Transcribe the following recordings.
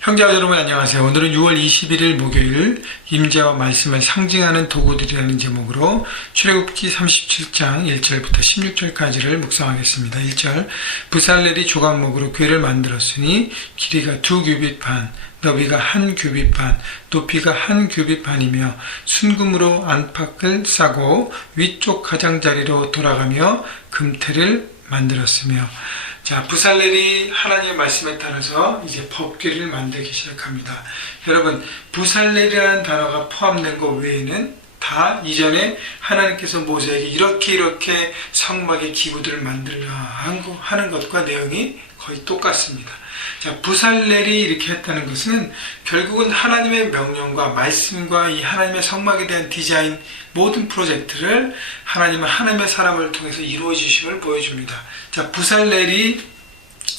형제와 여러분 안녕하세요. 오늘은 6월 21일 목요일 임재와 말씀을 상징하는 도구들이라는 제목으로 출애굽기 37장 1절부터 16절까지를 묵상하겠습니다. 1절 부살렐이 조각목으로 궤를 만들었으니 길이가 2규빗 반, 너비가 1규빗 반, 높이가 1규빗 반이며 순금으로 안팎을 싸고 위쪽 가장자리로 돌아가며 금테를 만들었으며. 자, 부살렐이 하나님의 말씀에 따라서 이제 법궤를 만들기 시작합니다. 여러분, 부살렐이라는 단어가 포함된 것 외에는 다 이전에 하나님께서 모세에게 이렇게 성막의 기구들을 만들라 하는 것과 내용이 거의 똑같습니다. 자, 부살렐이 이렇게 했다는 것은 결국은 하나님의 명령과 말씀과 이 하나님의 성막에 대한 디자인 모든 프로젝트를 하나님은 하나님의 사람을 통해서 이루어지심을 보여줍니다. 자, 부살렐이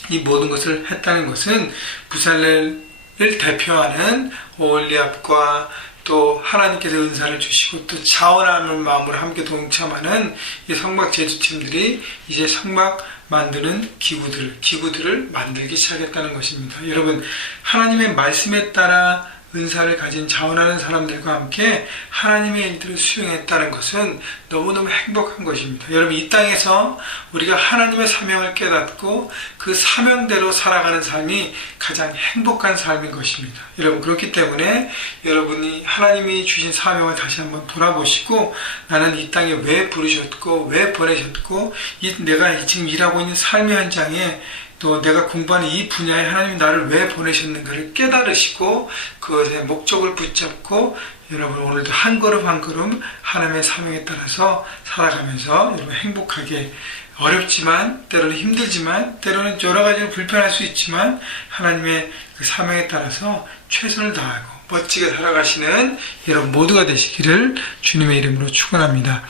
이 모든 것을 했다는 것은 부살렐을 대표하는 오홀리압과 또 하나님께서 은사를 주시고 또 자원하는 마음으로 함께 동참하는 이 성막 제주팀들이 이제 성막 만드는 기구들을 만들기 시작했다는 것입니다. 여러분, 하나님의 말씀에 따라 은사를 가진 자원하는 사람들과 함께 하나님의 일들을 수행했다는 것은 너무너무 행복한 것입니다. 여러분, 이 땅에서 우리가 하나님의 사명을 깨닫고 그 사명대로 살아가는 삶이 가장 행복한 삶인 것입니다. 여러분, 그렇기 때문에 여러분이 하나님이 주신 사명을 다시 한번 돌아보시고, 나는 이 땅에 왜 부르셨고 왜 보내셨고 내가 지금 일하고 있는 삶의 현장에 또 내가 공부하는 이 분야에 하나님이 나를 왜 보내셨는가를 깨달으시고 그것의 목적을 붙잡고 여러분 오늘도 한 걸음 한 걸음 하나님의 사명에 따라서 살아가면서 여러분 행복하게, 어렵지만 때로는 힘들지만 때로는 여러 가지로 불편할 수 있지만 하나님의 그 사명에 따라서 최선을 다하고 멋지게 살아가시는 여러분 모두가 되시기를 주님의 이름으로 축원합니다.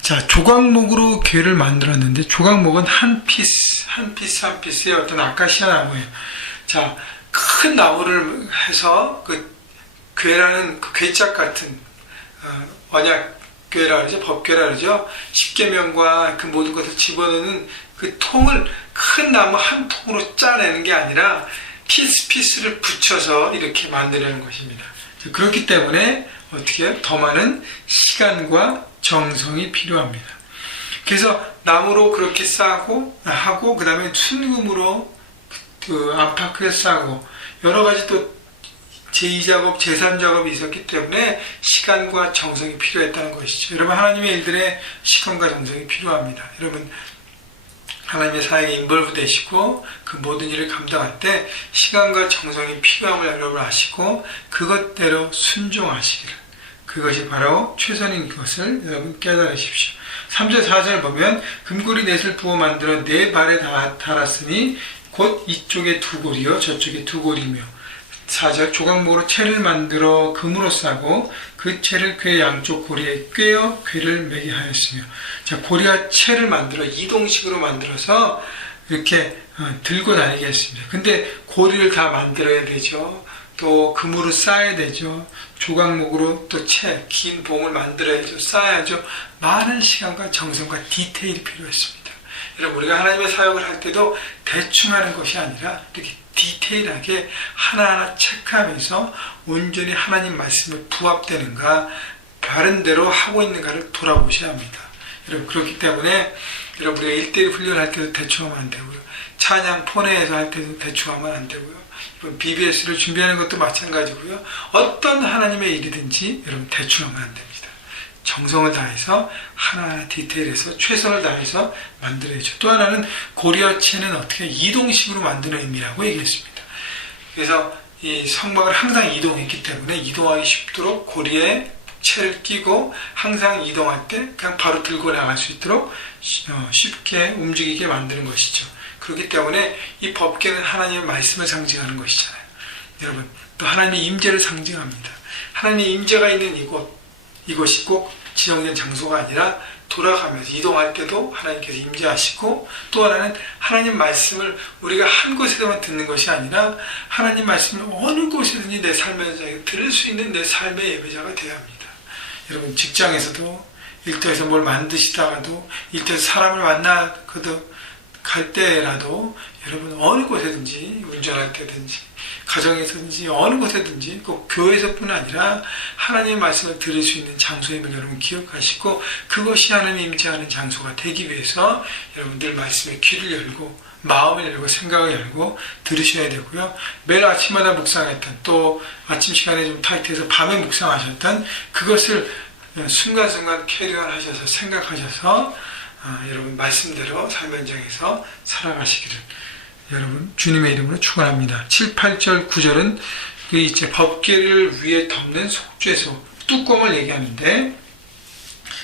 자, 조각목으로 궤를 만들었는데 조각목은 한 피스의 어떤 아카시아 나무예요. 자, 큰 나무를 해서 그 궤라는 그 궤짝 같은 언약 궤라 그러죠, 법궤라 그러죠. 십계명과 그 모든 것을 집어넣는 그 통을 큰 나무 한 통으로 짜내는 게 아니라 피스를 붙여서 이렇게 만드는 것입니다. 그렇기 때문에 어떻게 해요? 더 많은 시간과 정성이 필요합니다. 그래서 나무로 그렇게 싸고 하고 그 다음에 순금으로 그 안팎을 싸고 여러 가지 또 제2작업, 제3작업이 있었기 때문에 시간과 정성이 필요했다는 것이죠. 여러분, 하나님의 일들에 시간과 정성이 필요합니다. 여러분, 하나님의 사역에 인볼브 되시고 그 모든 일을 감당할 때 시간과 정성이 필요함을 여러분 아시고 그것대로 순종하시기를, 그것이 바로 최선인 것을 여러분 깨달으십시오. 3절 4절 보면 금고리 넷을 부어 만들어 네 발에 달았으니 곧 이쪽에 2고리요 저쪽에 2고리며. 4절 조각목으로 채를 만들어 금으로 싸고 그 채를 궤 양쪽 고리에 꿰어 궤를 매게 하였으며. 자, 고리와 채를 만들어 이동식으로 만들어서 이렇게 들고 다니게 했습니다. 근데 고리를 다 만들어야 되죠. 또 금으로 쌓아야 되죠. 조각목으로 또 채, 긴 봉을 만들어야죠. 쌓아야죠. 많은 시간과 정성과 디테일이 필요했습니다. 여러분, 우리가 하나님의 사역을 할 때도 대충 하는 것이 아니라 이렇게 디테일하게 하나하나 체크하면서 온전히 하나님 말씀에 부합되는가, 바른 대로 하고 있는가를 돌아보셔야 합니다. 여러분, 그렇기 때문에 여러분, 우리가 1대1 훈련할 때도 대충 하면 안 되고요. 찬양 폰에서 할 때도 대충 하면 안 되고요. BBS를 준비하는 것도 마찬가지고요. 어떤 하나님의 일이든지 여러분 대충 하면 안 됩니다. 정성을 다해서 하나하나 디테일해서 최선을 다해서 만들어야죠. 또 하나는 고리와 채는 어떻게 이동식으로 만드는 의미라고 얘기했습니다. 그래서 이 성막을 항상 이동했기 때문에 이동하기 쉽도록 고리에 채를 끼고 항상 이동할 때 그냥 바로 들고 나갈 수 있도록 쉽게 움직이게 만드는 것이죠. 그렇기 때문에 이 법궤는 하나님의 말씀을 상징하는 것이잖아요. 여러분, 또 하나님의 임재를 상징합니다. 하나님의 임재가 있는 이곳이 꼭 지정된 장소가 아니라 돌아가면서 이동할 때도 하나님께서 임재하시고, 또 하나는 하나님 말씀을 우리가 한 곳에서만 듣는 것이 아니라 하나님 말씀을 어느 곳에든지 내 삶에서 들을 수 있는 내 삶의 예배자가 되어야 합니다. 여러분, 직장에서도 일터에서 뭘 만드시다가도 일터에서 사람을 만나거든 갈 때라도 여러분 어느 곳에든지 운전할 때든지 가정에서든지 어느 곳에든지 꼭 교회에서뿐 아니라 하나님의 말씀을 들을 수 있는 장소임을 여러분 기억하시고 그것이 하나님 임재하는 장소가 되기 위해서 여러분들 말씀에 귀를 열고 마음을 열고 생각을 열고 들으셔야 되고요. 매일 아침마다 묵상했던 또 아침 시간에 좀 타이트해서 밤에 묵상하셨던 그것을 순간순간 캐리어 하셔서 생각하셔서 여러분 말씀대로 삶의 현장에서 살아가시기를 여러분 주님의 이름으로 축원합니다. 7, 8절, 9절은 그 이제 법궤를 위에 덮는 속죄소 뚜껑을 얘기하는데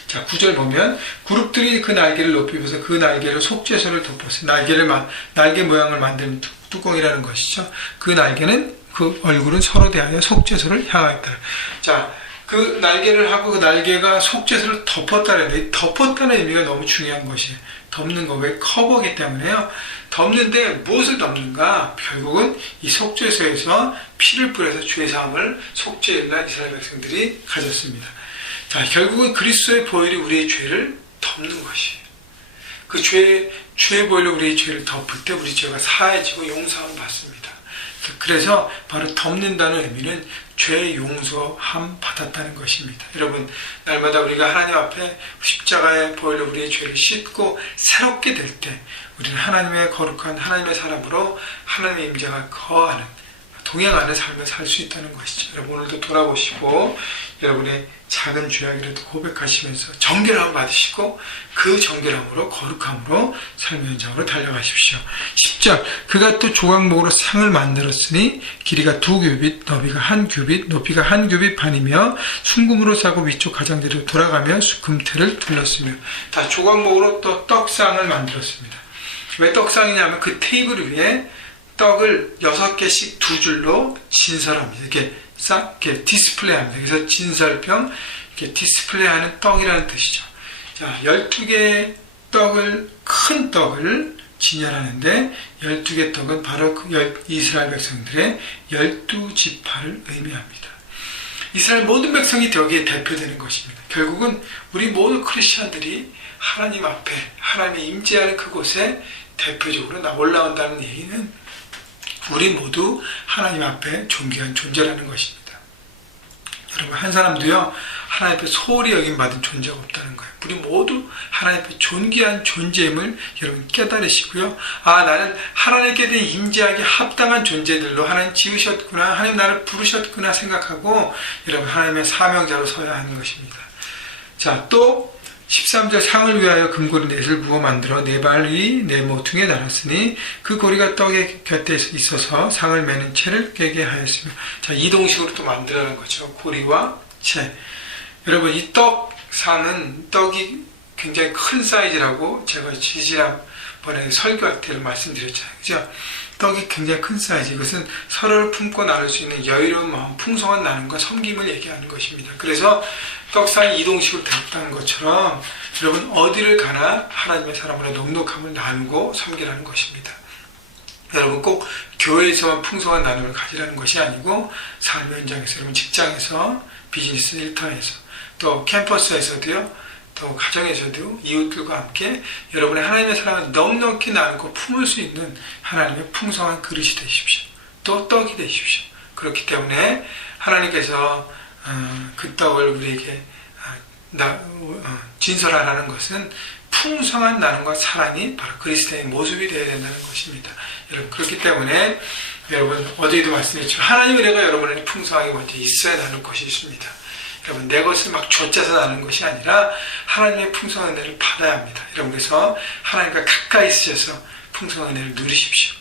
자 9절 보면 그룹들이 그 날개를 높이 펴서 그 날개로 속죄소를 덮었어요. 날개 모양을 만드는 뚜껑이라는 것이죠. 그 날개는 그 얼굴은 서로 대하여 속죄소를 향하였다. 자, 그 날개를 하고 그 날개가 속죄소를 덮었다는데 덮었다는 의미가 너무 중요한 것이에요. 덮는 거 왜 커버기 때문에요. 덮는데 무엇을 덮는가? 결국은 이 속죄소에서 피를 뿌려서 죄사함을 속죄일날 이스라엘 백성들이 가졌습니다. 자, 결국은 그리스도의 보혈이 우리의 죄를 덮는 것이에요. 그 죄의 보혈로 우리의 죄를 덮을 때 우리 죄가 사해지고 용서함을 받습니다. 그래서 바로 덮는다는 의미는 죄의 용서함 받았다는 것입니다. 여러분, 날마다 우리가 하나님 앞에 십자가의 보혈로 우리의 죄를 씻고 새롭게 될 때 우리는 하나님의 거룩한 하나님의 사람으로 하나님의 임재가 거하는 동행하는 삶을 살 수 있다는 것이죠. 여러분 오늘도 돌아보시고 여러분의 작은 죄악이라도 고백하시면서 정결함을 받으시고 그 정결함으로 거룩함으로 삶의 현장으로 달려가십시오. 10절 그가 또 조각목으로 상을 만들었으니 길이가 2규빗 너비가 1규빗 높이가 1규빗 반이며 순금으로 싸고 위쪽 가장자리로 돌아가며 금태를 둘렀으며 다 조각목으로 또 떡상을 만들었습니다. 왜 떡상이냐면 그 테이블 위에 떡을 6개씩 2줄로 진설합니다. 이렇게 싹 이렇게 디스플레이합니다. 그래서 진설병 이렇게 디스플레이하는 떡이라는 뜻이죠. 자, 12개의 떡을 큰 떡을 진열하는데 12개 떡은 바로 그 이스라엘 백성들의 12지파를 의미합니다. 이스라엘 모든 백성이 여기에 대표되는 것입니다. 결국은 우리 모든 크리스천들이 하나님 앞에 하나님의 임재하는 그곳에 대표적으로 올라온다는 얘기는 우리 모두 하나님 앞에 존귀한 존재라는 것입니다. 여러분 한 사람도요 하나님 앞에 소홀히 여김받은 존재가 없다는 거예요. 우리 모두 하나님 앞에 존귀한 존재임을 여러분 깨달으시고요. 아 나는 하나님께 대한 임재하기 합당한 존재들로 하나님 지으셨구나 하나님 나를 부르셨구나 생각하고 여러분 하나님의 사명자로 서야 하는 것입니다. 자, 또 13절 상을 위하여 금고리 넷을 부어 만들어 네 발 위 네 모퉁이에 달았으니 그 고리가 떡의 곁에 있어서 상을 매는 채를 깨게 하였으며 자 이동식으로 또 만들어낸 거죠. 고리와 채. 여러분 이 떡상은 떡이 굉장히 큰 사이즈라고 제가 지지난번에 설교할 때 말씀드렸잖아요. 그죠? 떡이 굉장히 큰 사이즈. 이것은 서로를 품고 나눌 수 있는 여유로운 마음, 풍성한 나눔과 섬김을 얘기하는 것입니다. 그래서 떡상이 이동식으로 됐다는 것처럼 여러분 어디를 가나 하나님의 사람으로 넉넉함을 나누고 섬기라는 것입니다. 여러분 꼭 교회에서만 풍성한 나눔을 가지라는 것이 아니고 삶의 현장에서 여러분 직장에서 비즈니스 일터에서 또 캠퍼스에서도요 또 가정에서도 이웃들과 함께 여러분의 하나님의 사랑을 넉넉히 나누고 품을 수 있는 하나님의 풍성한 그릇이 되십시오. 또 떡이 되십시오. 그렇기 때문에 하나님께서 그 떡을 우리에게 진설하라는 것은 풍성한 나눔과 사랑이 바로 그리스도의 모습이 되어야 된다는 것입니다. 여러분 그렇기 때문에 여러분 어제도 말씀드렸지만 하나님의 은혜가 여러분에게 풍성하게 먼저 있어야 나눌 것이 있습니다. 여러분 내 것을 막 좇아서 나누는 것이 아니라 하나님의 풍성한 은혜를 받아야 합니다. 여러분 그래서 하나님과 가까이 있으셔서 풍성한 은혜를 누리십시오.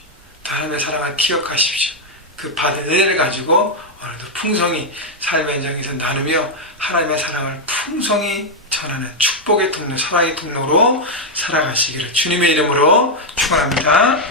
또 하나님의 사랑을 기억하십시오. 그 받은 은혜를 가지고 오늘도 풍성히 삶의 현장에서 나누며 하나님의 사랑을 풍성히 전하는 축복의 통로, 사랑의 통로로 살아가시기를 주님의 이름으로 축원합니다.